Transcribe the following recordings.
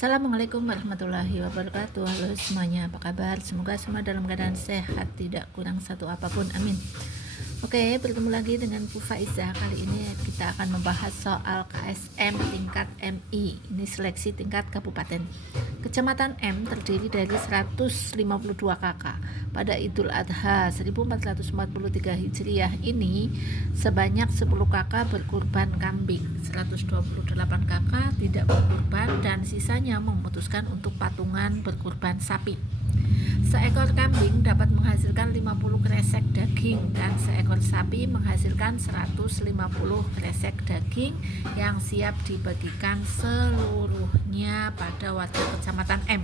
Assalamualaikum warahmatullahi wabarakatuh. Halo semuanya, apa kabar? Semoga semua dalam keadaan sehat, tidak kurang satu apapun, amin. Oke, bertemu lagi dengan Bu Faizah. Kali ini kita akan membahas soal KSM tingkat MI. Ini seleksi tingkat kabupaten. Kecamatan M terdiri dari 152 kakak. Pada Idul Adha 1443 Hijriah ini sebanyak 10 kakak berkurban kambing, 128 kakak tidak berkurban, dan sisanya memutuskan untuk patungan berkurban sapi. Seekor kambing dapat menghasilkan 50 kresek daging dan seekor sapi menghasilkan 150 kresek daging yang siap dibagikan seluruhnya pada warga kecamatan M.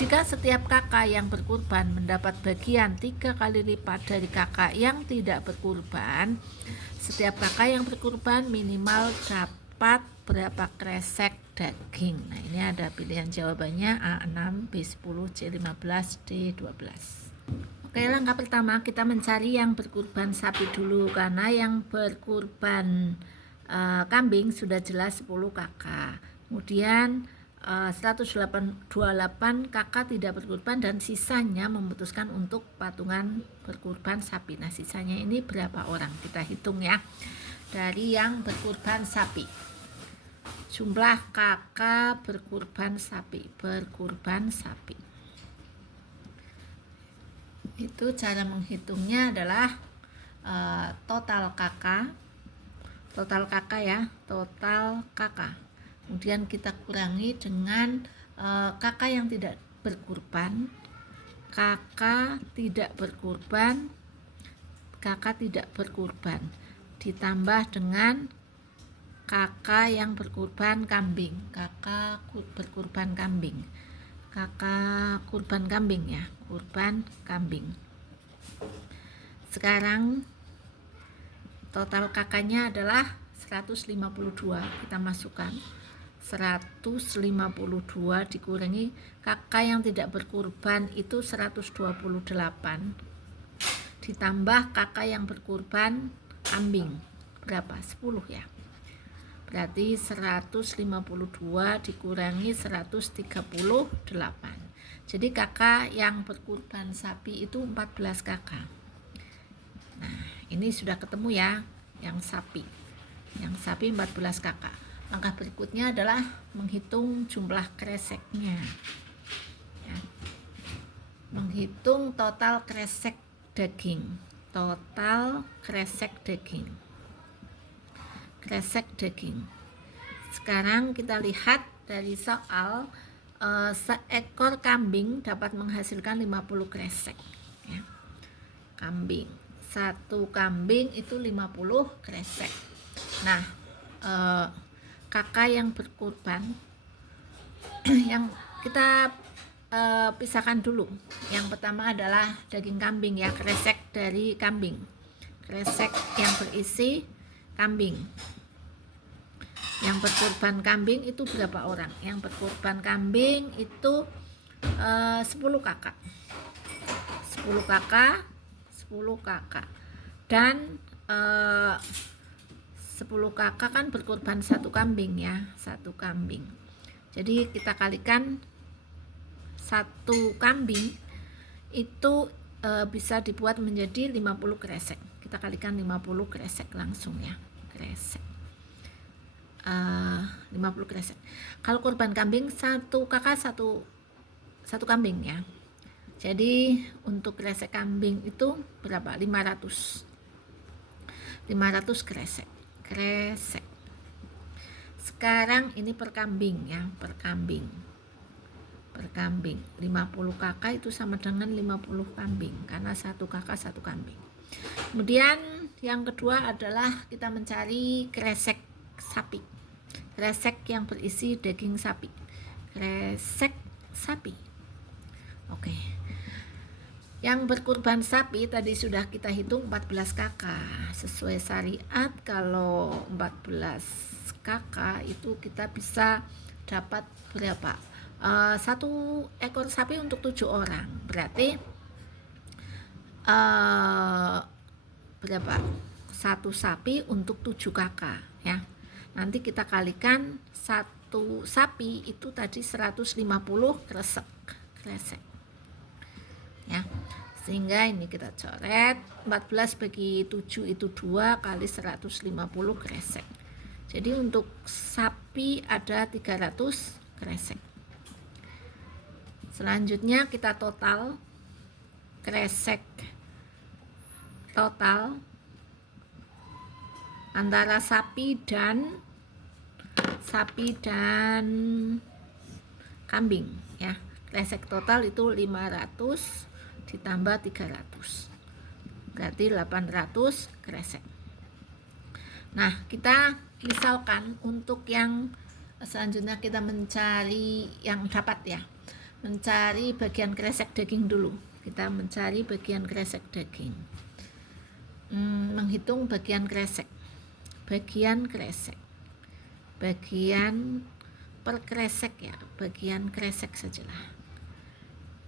Jika setiap kakak yang berkurban mendapat bagian 3 kali lipat dari kakak yang tidak berkurban, setiap kakak yang berkurban minimal dapat berapa kresek daging. Nah, ini ada pilihan jawabannya A6, B10, C15, D12. Oke, langkah pertama kita mencari yang berkurban sapi dulu, karena yang berkurban kambing sudah jelas 10 kakak. Kemudian 128 kakak tidak berkurban dan sisanya memutuskan untuk patungan berkurban sapi. Nah, sisanya ini berapa orang? Kita hitung ya. Dari yang berkurban sapi, jumlah kakak berkurban sapi, itu cara menghitungnya adalah total kakak ya, total kakak, kemudian kita kurangi dengan kakak yang tidak berkurban, kakak tidak berkurban ditambah dengan kakak yang berkurban kambing, kakak kurban kambing ya, kurban kambing. Sekarang total kakaknya adalah 152, kita masukkan 152 dikurangi kakak yang tidak berkurban itu 128 ditambah kakak yang berkurban kambing, berapa? 10 ya. Berarti 152 dikurangi 138. Jadi kakak yang berkurban sapi itu 14 kakak. Nah, ini sudah ketemu ya, yang sapi 14 kakak. Langkah berikutnya adalah menghitung jumlah kreseknya ya. Menghitung total kresek daging, Sekarang kita lihat dari soal, seekor kambing dapat menghasilkan 50 kresek ya. Satu kambing itu 50 kresek. Nah, kakak yang berkurban yang kita pisahkan dulu. Yang pertama adalah daging kambing ya, kresek dari kambing, kresek yang berisi kambing. Yang berkurban kambing itu berapa orang? Yang berkurban kambing itu 10 kakak. 10 kakak. Dan 10 kakak kan berkurban satu kambing ya, satu kambing. Jadi kita kalikan satu kambing itu bisa dibuat menjadi 50 kresek. Kita kalikan 50 kresek langsung ya, 50 kresek. Kalau kurban kambing satu kakak satu kambing ya. Jadi untuk kresek kambing itu berapa? 500 kresek. Sekarang ini per kambing ya, per kambing 50 kakak itu sama dengan 50 kambing, karena satu kakak satu kambing. Kemudian yang kedua adalah kita mencari kresek sapi, kresek yang berisi daging sapi, Oke, yang berkurban sapi tadi sudah kita hitung 14 kakak. Sesuai syariat kalau 14 kakak itu kita bisa dapat berapa? Satu ekor sapi untuk 7 orang, berarti berapa? Satu sapi untuk 7 kakak ya. nanti kita kalikan satu sapi itu tadi 150 kresek ya, sehingga ini kita coret 14 bagi 7 itu 2 kali 150 kresek. Jadi untuk sapi ada 300 kresek. Selanjutnya kita total kresek total antara sapi dan kambing ya. Kresek total itu 500 ditambah 300 berarti 800 kresek. Nah, kita misalkan untuk yang selanjutnya kita mencari yang dapat ya, mencari bagian kresek daging dulu. Kita mencari bagian kresek daging, menghitung bagian kresek bagian per kresek ya, bagian kresek sajalah.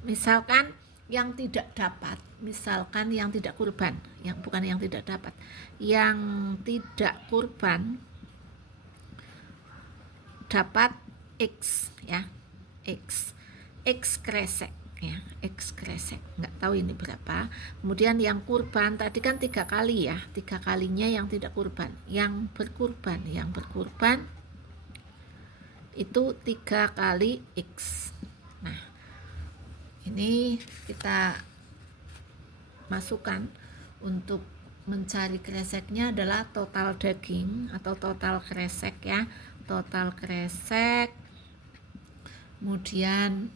Misalkan yang tidak dapat, misalkan yang tidak kurban, yang bukan yang tidak dapat, yang tidak kurban dapat X ya, X kresek ya, X kresek, nggak tahu ini berapa. Kemudian yang kurban tadi kan 3 kali ya, 3 kalinya yang tidak kurban, yang berkurban itu 3 kali X. Nah, ini kita masukkan untuk mencari kreseknya adalah total daging atau total kresek ya, total kresek. Kemudian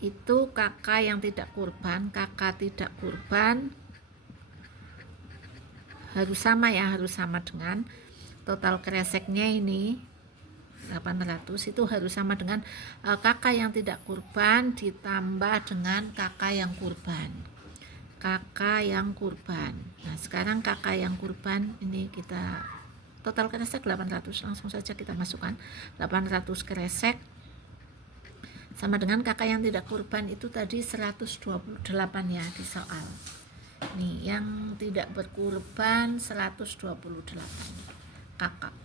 itu kakak yang tidak kurban, harus sama ya, harus sama dengan total kreseknya ini 800 itu harus sama dengan kakak yang tidak kurban ditambah dengan kakak yang kurban. Nah, sekarang kakak yang kurban ini kita total kresek 800, langsung saja kita masukkan 800 kresek sama dengan kakak yang tidak kurban itu tadi 128 ya di soal. Nih, yang tidak berkurban 128 kakak.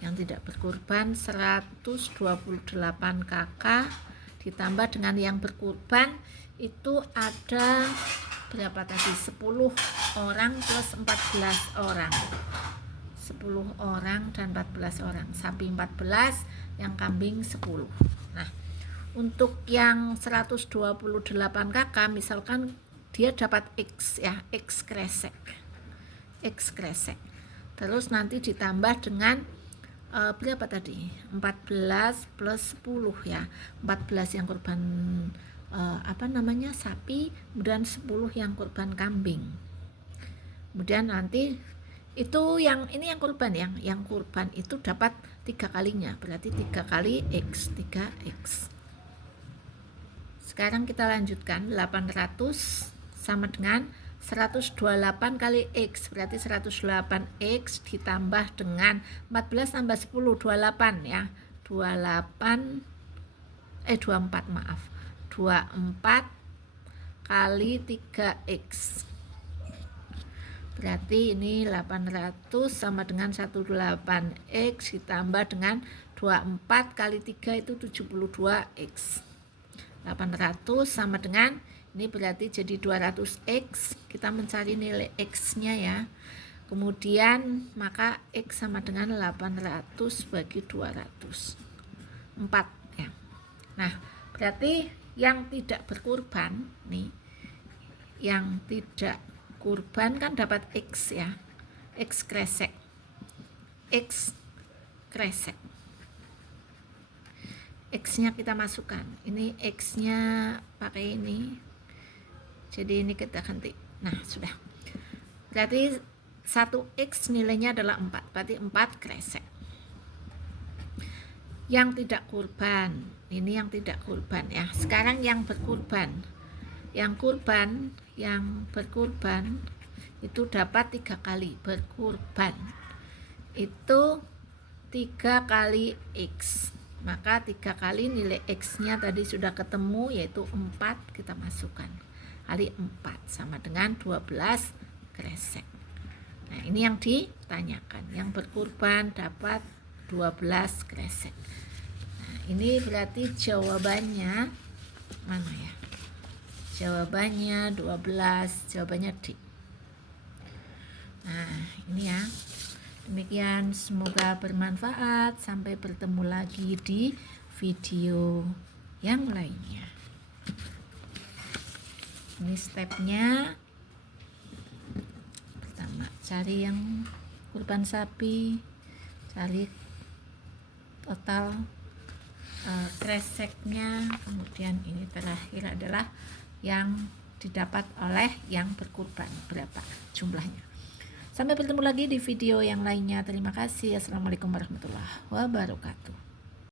Yang tidak berkurban 128 kakak ditambah dengan yang berkurban itu ada berapa tadi, 10 orang plus 14 orang, 10 orang dan 14 orang, sapi 14, yang kambing 10. Nah, untuk yang 128 kakak misalkan dia dapat X ya, X kresek, terus nanti ditambah dengan berapa tadi, 14 plus 10 ya, 14 yang kurban sapi, kemudian 10 yang kurban kambing. Kemudian nanti itu yang ini yang kurban, yang kurban itu dapat 3 kalinya, berarti 3 kali X, 3X. Sekarang kita lanjutkan, 800 sama dengan 128 kali X, berarti 108X ditambah dengan 14 tambah 10, 28 ya, 24 kali 3X, berarti ini 800 sama dengan 18X ditambah dengan 24 kali 3 itu 72X. 800 sama dengan ini berarti jadi 200X, kita mencari nilai X nya ya, kemudian maka X sama dengan 800 bagi 200, 4 ya. Nah, berarti yang tidak berkurban nih, yang tidak kurban kan dapat X ya, X kresek, X nya kita masukkan, ini X nya pakai ini, jadi ini kita ganti. Nah, sudah, berarti 1X nilainya adalah 4, berarti 4 kresek. Yang tidak kurban, ini yang tidak kurban ya. Sekarang yang berkurban, yang berkurban itu dapat 3 kali berkurban, itu 3 kali X, maka 3 kali nilai X nya tadi sudah ketemu, yaitu 4, kita masukkan kali 4 sama dengan 12 kresek. Nah, ini yang ditanyakan. Yang berkurban dapat 12 kresek. Nah, ini berarti jawabannya mana ya? Jawabannya 12, jawabannya D. Nah, ini ya. Demikian, semoga bermanfaat. Sampai bertemu lagi di video yang lainnya. Ini stepnya. Pertama, cari yang kurban sapi, cari total kreseknya, kemudian ini terakhir adalah yang didapat oleh yang berkurban, berapa jumlahnya. Sampai bertemu lagi di video yang lainnya. Terima kasih. Assalamualaikum warahmatullahi wabarakatuh.